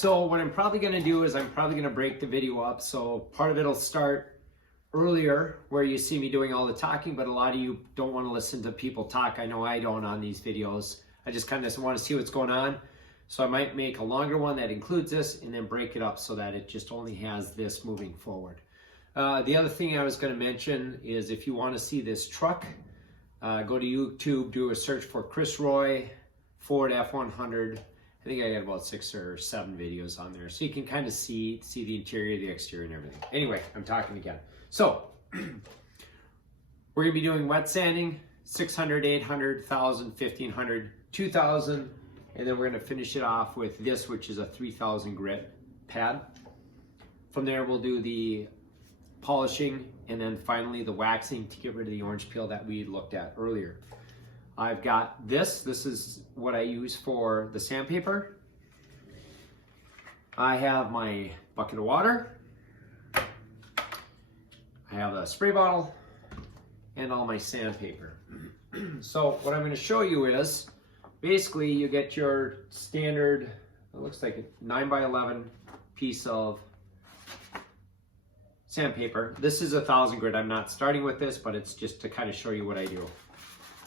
So what I'm probably going to do is I'm probably going to break the video up. So part of it will start earlier where you see me doing all the talking, but a lot of you don't want to listen to people talk. I know I don't on these videos. I just kind of want to see what's going on. So I might make a longer one that includes this and then break it up so that it just only has this moving forward. The other thing I was going to mention is if you want to see this truck, go to YouTube, do a search for Chris Roy Ford F100. I think I got about 6 or 7 videos on there, so you can kind of see the interior, the exterior, and everything. Anyway, I'm talking again. So we're gonna be doing wet sanding, 600, 800, 1,000, 1,500, 2,000, and then we're gonna finish it off with this, which is a 3,000 grit pad. From there, we'll do the polishing, and then finally the waxing to get rid of the orange peel that we looked at earlier. I've got this is what I use for the sandpaper. I have my bucket of water. I have a spray bottle and all my sandpaper. So what I'm going to show you is basically you get your standard, it looks like a 9x11 piece of sandpaper. This is 1,000 grit. I'm not starting with this, but it's just to kind of show you what I do.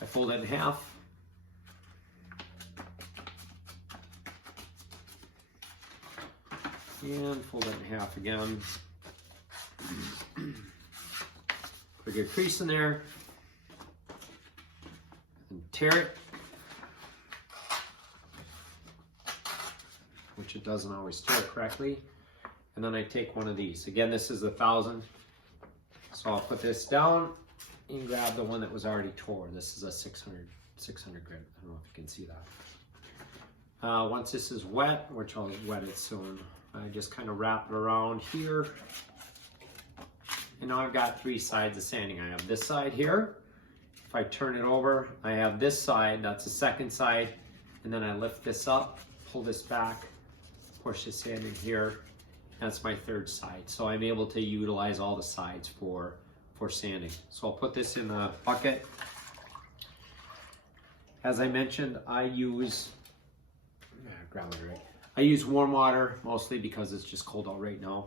I fold it in half. And fold it in half again. Put a good crease in there. And tear it. Which it doesn't always tear correctly. And then I take one of these. Again, this is 1,000. So I'll put this down and grab the one that was already torn. This is a 600 grit. I don't know if you can see that. Once this is wet, which I'll wet it soon, I just kind of wrap it around here. And now I've got 3 sides of sanding. I have this side here. If I turn it over, I have this side, that's the second side. And then I lift this up, pull this back, push the sand in here. That's my third side. So I'm able to utilize all the sides for sanding. So I'll put this in a bucket. As I mentioned, I use warm water mostly because it's just cold out right now.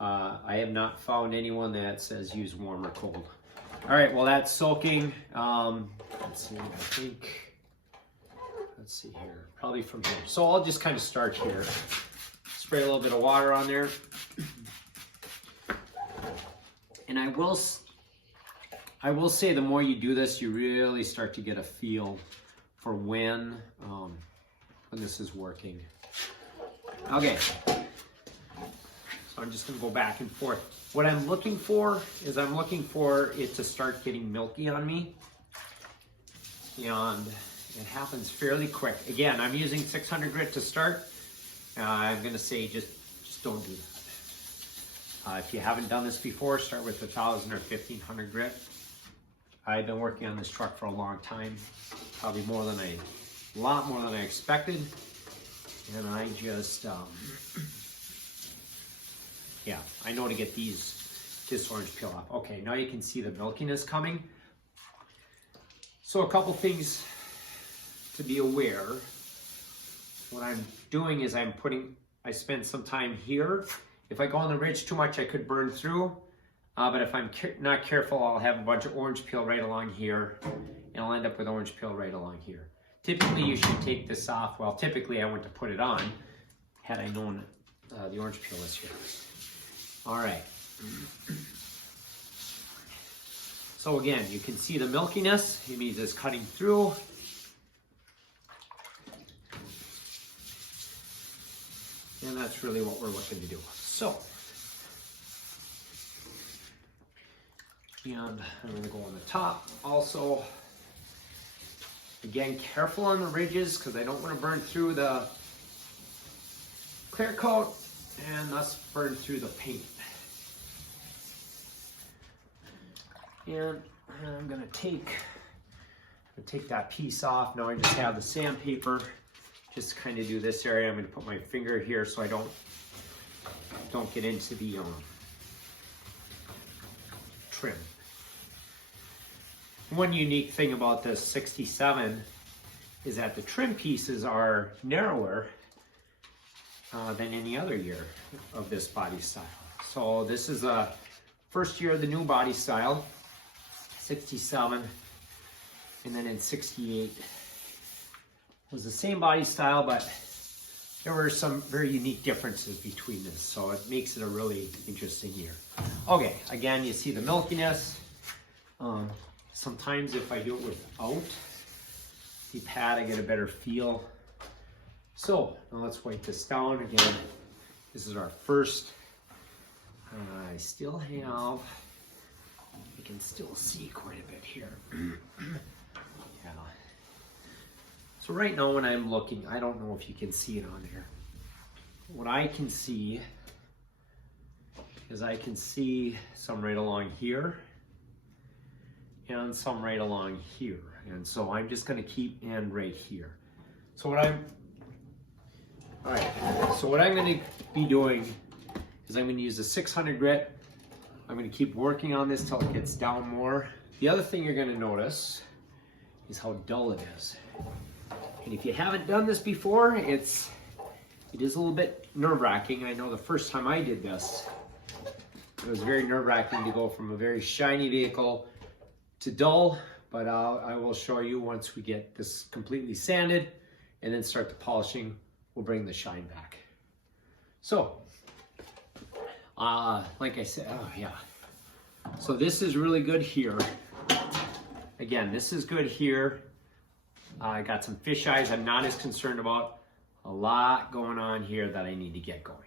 I have not found anyone that says use warm or cold. All right, well that's soaking. Let's see here, probably from here. So I'll just kind of start here. Spray a little bit of water on there. And I will say the more you do this, you really start to get a feel for when this is working. Okay, so I'm just gonna go back and forth. What I'm looking for is I'm looking for it to start getting milky on me. And it happens fairly quick. Again, I'm using 600 grit to start. I'm gonna say just don't do that. If you haven't done this before, start with 1,000 or 1,500 grit. I've been working on this truck for a long time, probably a lot more than I expected. And I just, yeah, I know to get this orange peel off. Okay, now you can see the milkiness coming. So a couple things to be aware. What I'm doing is I spend some time here. If I go on the ridge too much, I could burn through. But if I'm not careful, I'll have a bunch of orange peel right along here, and I'll end up with orange peel right along here. Typically, you should take this off. Well, typically, I went to put it on had I known the orange peel was here. All right. So again, you can see the milkiness. It means it's cutting through. And that's really what we're looking to do. So, and I'm going to go on the top also. Again, careful on the ridges because I don't want to burn through the clear coat and thus burn through the paint. And I'm going to take that piece off. Now I just have the sandpaper. Just kind of do this area. I'm going to put my finger here so I don't get into the trim. One unique thing about this 67 is that the trim pieces are narrower than any other year of this body style. So this is the first year of the new body style, 67, and then in 68 was the same body style, but there were some very unique differences between this, so it makes it a really interesting year. Okay, again, you see the milkiness. Sometimes if I do it without the pad, I get a better feel. So now let's wipe this down again. This is our first. I still have, you can still see quite a bit here. Yeah. So right now when I'm looking, I don't know if you can see it on there. What I can see is I can see some right along here and some right along here. And so I'm just gonna keep and right here. So what I'm gonna be doing is I'm gonna use a 600 grit. I'm gonna keep working on this till it gets down more. The other thing you're gonna notice is how dull it is. And if you haven't done this before, it is a little bit nerve-wracking. I know the first time I did this, it was very nerve-wracking to go from a very shiny vehicle to dull, but I will show you once we get this completely sanded and then start the polishing, we'll bring the shine back. So, like I said, oh yeah. So this is really good here. Again, this is good here. I got some fish eyes I'm not as concerned about. A lot going on here that I need to get going.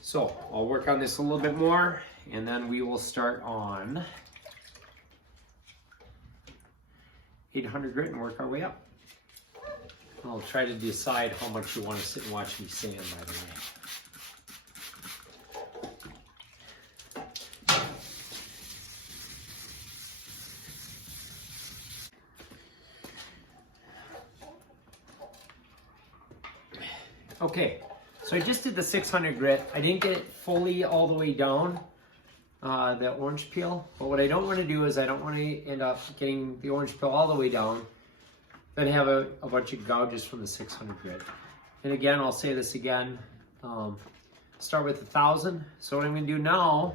So I'll work on this a little bit more and then we will start on 800 grit and work our way up. I'll try to decide how much you want to sit and watch me sand, by the way. Okay, so I just did the 600 grit. I didn't get it fully all the way down, the orange peel. But what I don't want to do is I don't want to end up getting the orange peel all the way down, then have a bunch of gouges from the 600 grit. And again, I'll say this again, start with 1,000. So what I'm going to do now,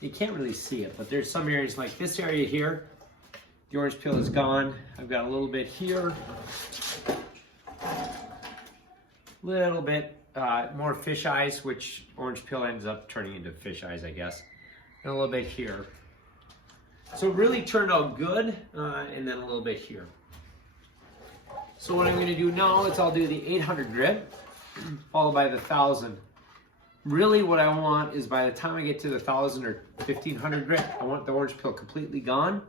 you can't really see it, but there's some areas like this area here, the orange peel is gone. I've got a little bit here. Little bit more fish eyes, which orange peel ends up turning into fish eyes, I guess. And a little bit here. So it really turned out good, and then a little bit here. So what I'm going to do now is I'll do the 800 grit, followed by the 1,000. Really what I want is by the time I get to the 1,000 or 1,500 grit, I want the orange peel completely gone.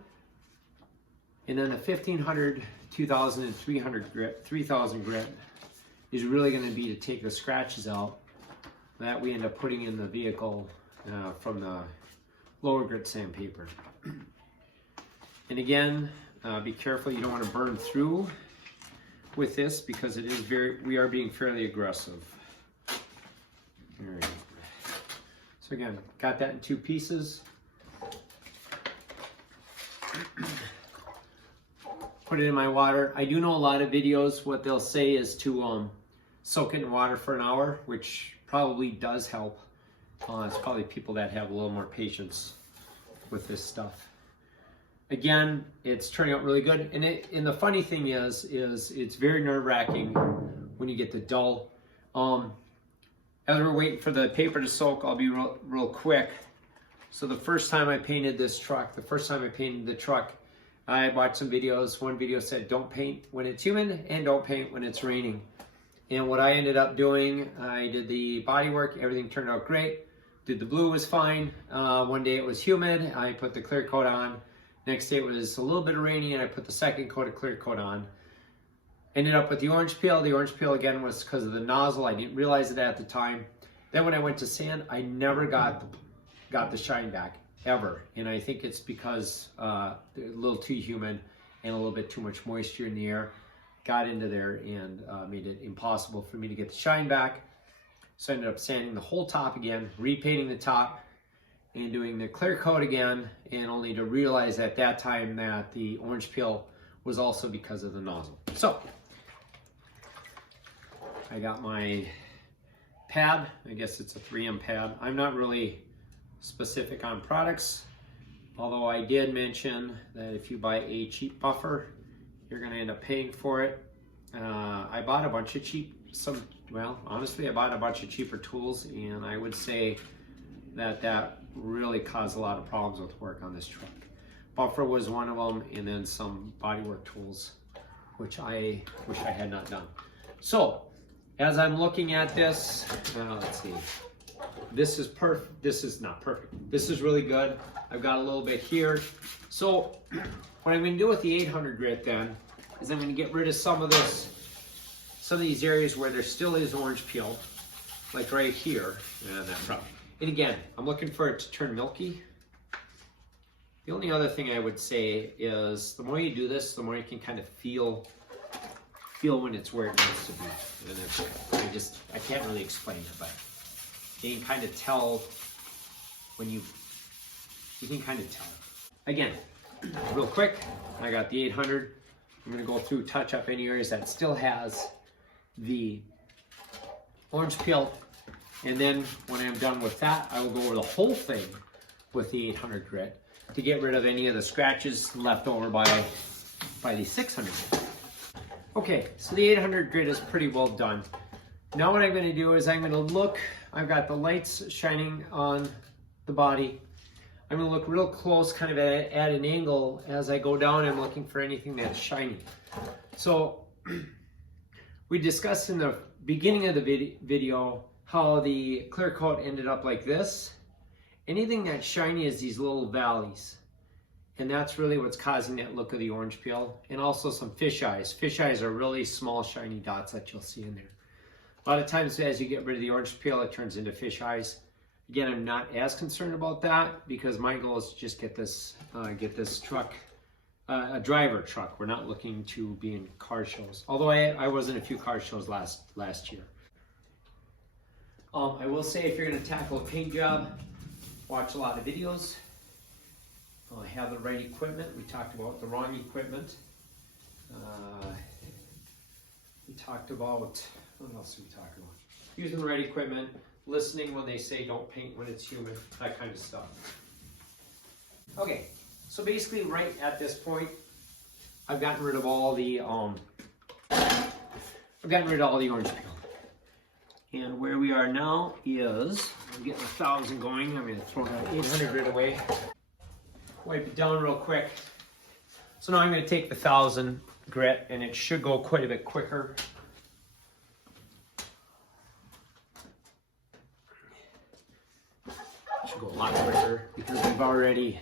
And then the 1,500, 2,000, and 300 grit, 3,000 grit is really going to be to take the scratches out that we end up putting in the vehicle from the lower grit sandpaper. And again, be careful, you don't want to burn through with this because it is we are being fairly aggressive. There we go. So again, got that in 2 pieces. Put it in my water. I do know a lot of videos, what they'll say is to soak it in water for an hour, which probably does help. It's probably people that have a little more patience with this stuff. Again, it's turning out really good. And the funny thing is it's very nerve-wracking when you get the dull. As we're waiting for the paper to soak, I'll be real quick. So the first time I painted this truck, I watched some videos. One video said, don't paint when it's humid and don't paint when it's raining. And what I ended up doing, I did the body work, everything turned out great. Did the blue was fine. One day it was humid, I put the clear coat on. Next day it was a little bit of rainy and I put the second coat of clear coat on. Ended up with the orange peel. The orange peel again was because of the nozzle. I didn't realize it at the time. Then when I went to sand, I never got the shine back, ever. And I think it's because a little too humid and a little bit too much moisture in the air got into there and made it impossible for me to get the shine back. So I ended up sanding the whole top again, repainting the top, and doing the clear coat again, and only to realize at that time that the orange peel was also because of the nozzle. So I got my pad. I guess it's a 3M pad. I'm not really specific on products, although I did mention that if you buy a cheap buffer, you're going to end up paying for it. I bought a bunch of honestly, I bought a bunch of cheaper tools, and I would say that really caused a lot of problems with work on this truck. Buffer was one of them, and then some bodywork tools, which I wish I had not done. So, as I'm looking at this, let's see. This is perfect. This is not perfect. This is really good. I've got a little bit here. So, what I'm going to do with the 800 grit then is I'm going to get rid of some of these areas where there still is orange peel, like right here. And again, I'm looking for it to turn milky. The only other thing I would say is the more you do this, the more you can kind of feel when it's where it needs to be. And I can't really explain it, but you can kind of tell when you can kind of tell. Again, real quick, I got the 800. I'm going to go through, touch up any areas that still has the orange peel. And then when I'm done with that, I will go over the whole thing with the 800 grit to get rid of any of the scratches left over by the 600 grit. Okay, so the 800 grit is pretty well done. Now what I'm going to do is I'm going to look, I've got the lights shining on the body. I'm going to look real close, kind of at an angle as I go down. I'm looking for anything that's shiny. So we discussed in the beginning of the video how the clear coat ended up like this. Anything that's shiny is these little valleys. And that's really what's causing that look of the orange peel. And also some fish eyes. Fish eyes are really small shiny dots that you'll see in there. A lot of times as you get rid of the orange peel, it turns into fish eyes. Again, I'm not as concerned about that because my goal is to just get this truck, a driver truck. We're not looking to be in car shows. Although I was in a few car shows last year. I will say if you're going to tackle a paint job, watch a lot of videos. Have the right equipment. We talked about the wrong equipment. We talked about, what else did we talk about? Using the right equipment, listening when they say don't paint when it's humid, that kind of stuff. Okay, so basically right at this point, I've gotten rid of all the orange peel. And where we are now is, I'm getting 1,000 going. I'm going to throw that 800 grit away. Wipe it down real quick. So now I'm going to take the 1,000 grit, and it should go quite a bit quicker. It should go a lot quicker because we've already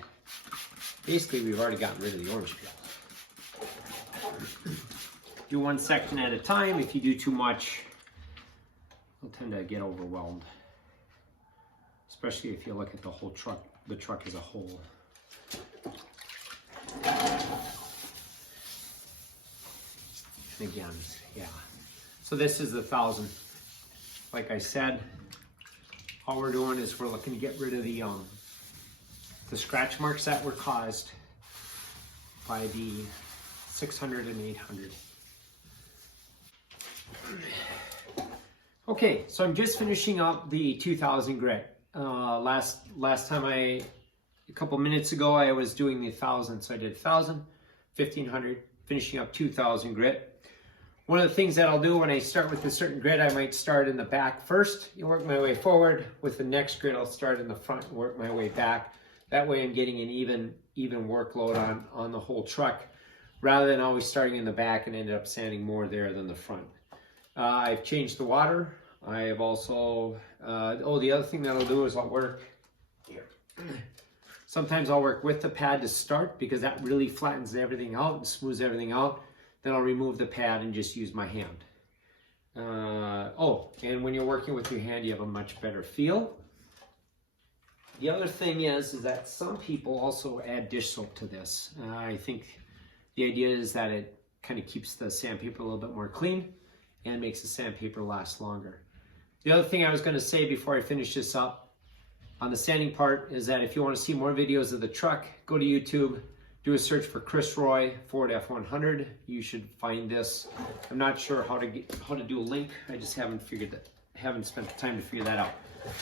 gotten rid of the orange peel. Do one section at a time. If you do too much, you'll tend to get overwhelmed, especially if you look at the whole truck, the truck as a whole. And again, yeah. So this is the 1,000. Like I said, all we're doing is we're looking to get rid of the scratch marks that were caused by the 600 and 800. Okay, so I'm just finishing up the 2,000 grit. Last time a couple minutes ago, I was doing the 1,000. So I did 1,000, 1,500, finishing up 2,000 grit. One of the things that I'll do when I start with a certain grit, I might start in the back first and work my way forward. With the next grit, I'll start in the front and work my way back. That way I'm getting an even workload on the whole truck, rather than always starting in the back and ended up sanding more there than the front. I've changed the water. I have also, the other thing that I'll do is I'll work here. Sometimes I'll work with the pad to start because that really flattens everything out and smooths everything out. Then I'll remove the pad and just use my hand. And when you're working with your hand, you have a much better feel. The other thing is that some people also add dish soap to this. I think the idea is that it kind of keeps the sandpaper a little bit more clean and makes the sandpaper last longer. The other thing I was going to say before I finish this up on the sanding part is that if you want to see more videos of the truck, go to YouTube, do a search for Chris Roy Ford F100. You should find this. I'm not sure how to do a link. I just haven't figured haven't spent the time to figure that out.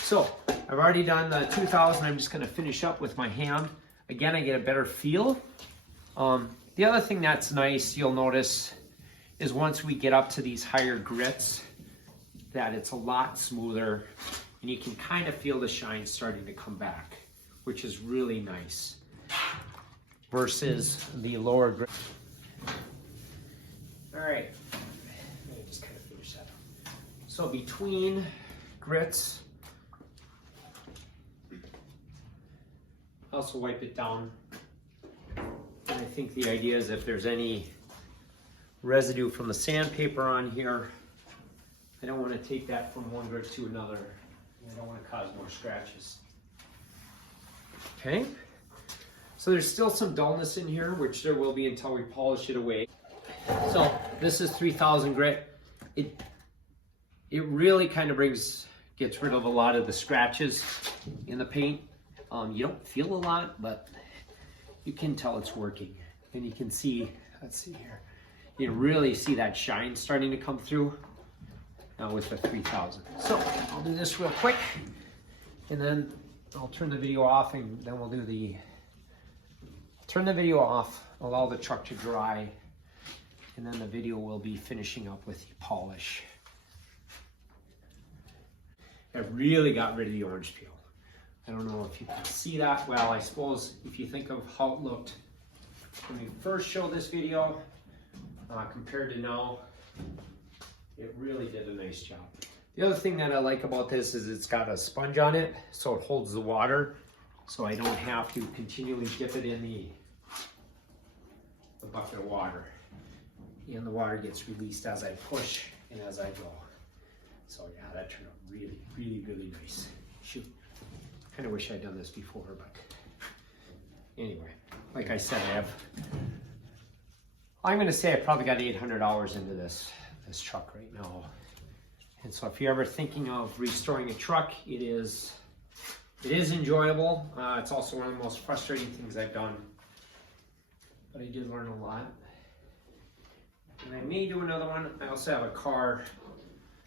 So I've already done the 2000. I'm just going to finish up with my hand. Again, I get a better feel. The other thing that's nice, you'll notice, is once we get up to these higher grits, that it's a lot smoother, and you can kind of feel the shine starting to come back, which is really nice, versus the lower grit. All right, let me just kind of finish that up. So between grits, also wipe it down. And I think the idea is if there's any residue from the sandpaper on here, I don't want to take that from one grit to another. I don't want to cause more scratches. Okay, so there's still some dullness in here, which there will be until we polish it away. So this is 3000 grit. It really kind of gets rid of a lot of the scratches in the paint. You don't feel a lot, but you can tell it's working. And you can see, let's see here, you can really see that shine starting to come through now with the 3000. So I'll do this real quick, and then I'll turn the video off, and then we'll do turn the video off, allow the truck to dry, and then the video will be finishing up with the polish. I really got rid of the orange peel. I don't know if you can see that. Well, I suppose if you think of how it looked when we first showed this video compared to now, it really did a nice job. The other thing that I like about this is it's got a sponge on it, so it holds the water, so I don't have to continually dip it in the bucket of water. And the water gets released as I push and as I go. So yeah, that turned out really, really, really nice. Shoot. Kind of wish I'd done this before, but anyway, like I said, I'm going to say I probably got $800 into this truck right now. And so if you're ever thinking of restoring a truck, it is enjoyable. It's also one of the most frustrating things I've done, but I did learn a lot. And I may do another one. I also have a car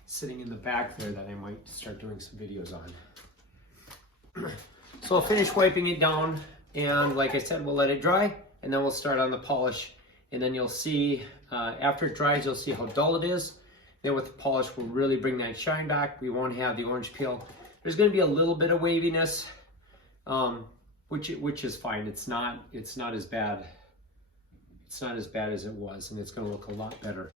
sitting in the back there that I might start doing some videos on. So I'll finish wiping it down, and like I said, we'll let it dry, and then we'll start on the polish. And then you'll see, after it dries, you'll see how dull it is. Then with the polish, we'll really bring that shine back. We won't have the orange peel. There's going to be a little bit of waviness, which is fine. It's not as bad. It's not as bad as it was, and it's going to look a lot better.